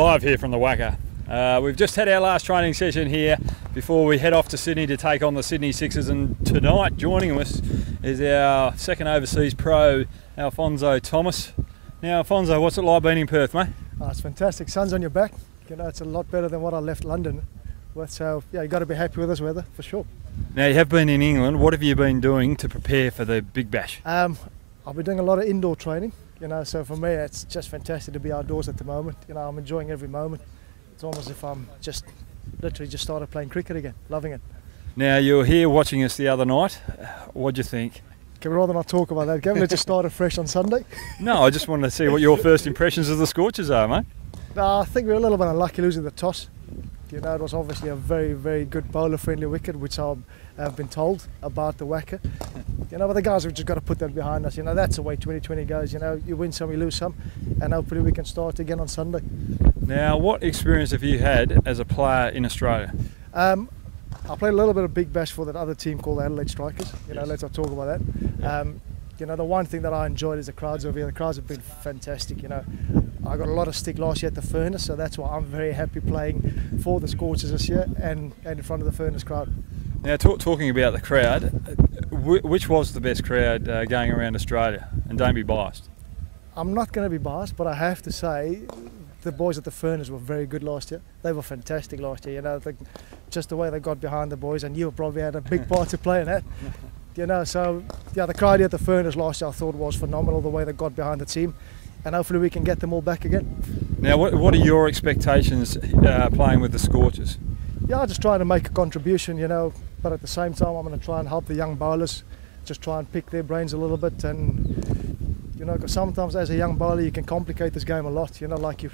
Live here from the WACA. We've just had our last training session here before we head off to Sydney to take on the Sydney Sixers, and tonight joining us is our second overseas pro, Alfonso Thomas. Now Alfonso, what's it like being in Perth, mate? Oh, it's fantastic. Sun's on your back. You know, it's a lot better than what I left London with, so yeah, you've got to be happy with this weather for sure. Now you have been in England. What have you been doing to prepare for the Big Bash? I've been doing a lot of indoor training, you know, so for me it's just fantastic to be outdoors at the moment. You know, I'm enjoying every moment. It's almost as if I'm literally just started playing cricket again, loving it. Now you were here watching us the other night. What'd you think? Can we rather not talk about that, Gavin? It just started fresh on Sunday. No, I just wanted to see what your first impressions of the Scorchers are, mate. No, I think we were a little bit unlucky losing the toss. You know, it was obviously a very, very good bowler-friendly wicket, which I've been told about the WACA. You know, but the guys have just got to put that behind us. You know, that's the way 2020 goes. You know, you win some, you lose some, and hopefully we can start again on Sunday. Now, what experience have you had as a player in Australia? I played a little bit of Big Bash for that other team called the Adelaide Strikers. You know, let's not talk about that. Yeah. You know, the one thing that I enjoyed is the crowds over here. The crowds have been fantastic. You know, I got a lot of stick last year at the Furnace, so that's why I'm very happy playing for the Scorchers this year and in front of the Furnace crowd. Now, talking about the crowd, which was the best crowd going around Australia? And don't be biased. I'm not going to be biased, but I have to say the boys at the Furnace were very good last year. They were fantastic last year. You know, just the way they got behind the boys, and you probably had a big part to play in that. You know, so yeah, the crowd here at the Furnace last year I thought was phenomenal, the way they got behind the team, and hopefully we can get them all back again. Now, what are your expectations playing with the Scorchers? Yeah, just trying to make a contribution, you know, but at the same time I'm going to try and help the young bowlers, just try and pick their brains a little bit, and you know, because sometimes as a young bowler you can complicate this game a lot, you know, like you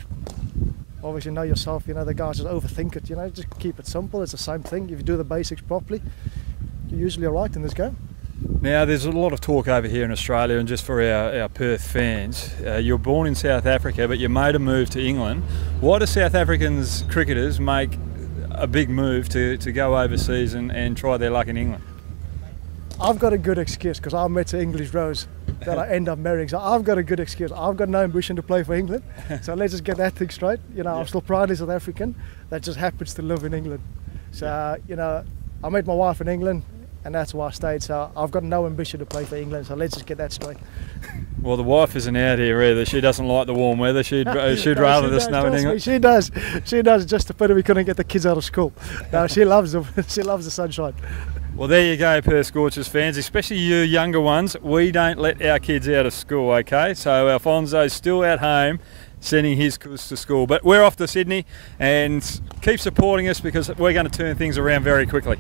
obviously know yourself, you know, the guys just overthink it, you know, just keep it simple. It's the same thing. If you do the basics properly, you're usually all right in this game. Now, there's a lot of talk over here in Australia, and just for our Perth fans, you're born in South Africa, but you made a move to England. Why do South Africans cricketers make a big move to go overseas and try their luck in England? I've got a good excuse because I met an English rose that I end up marrying. So I've got a good excuse. I've got no ambition to play for England. So let's just get that thing straight. You know, yeah. I'm still proudly South African that just happens to live in England. So, you know, I met my wife in England and that's why I stayed. So I've got no ambition to play for England. So let's just get that straight. Well, the wife isn't out here either. She doesn't like the warm weather. She'd rather the snow in England. She does. She does. Just a pity we couldn't get the kids out of school. No, she loves them. She loves the sunshine. Well, there you go, Perth Scorchers fans, especially you younger ones. We don't let our kids out of school, okay? So Alfonso's still at home sending his kids to school. But we're off to Sydney, and keep supporting us because we're going to turn things around very quickly.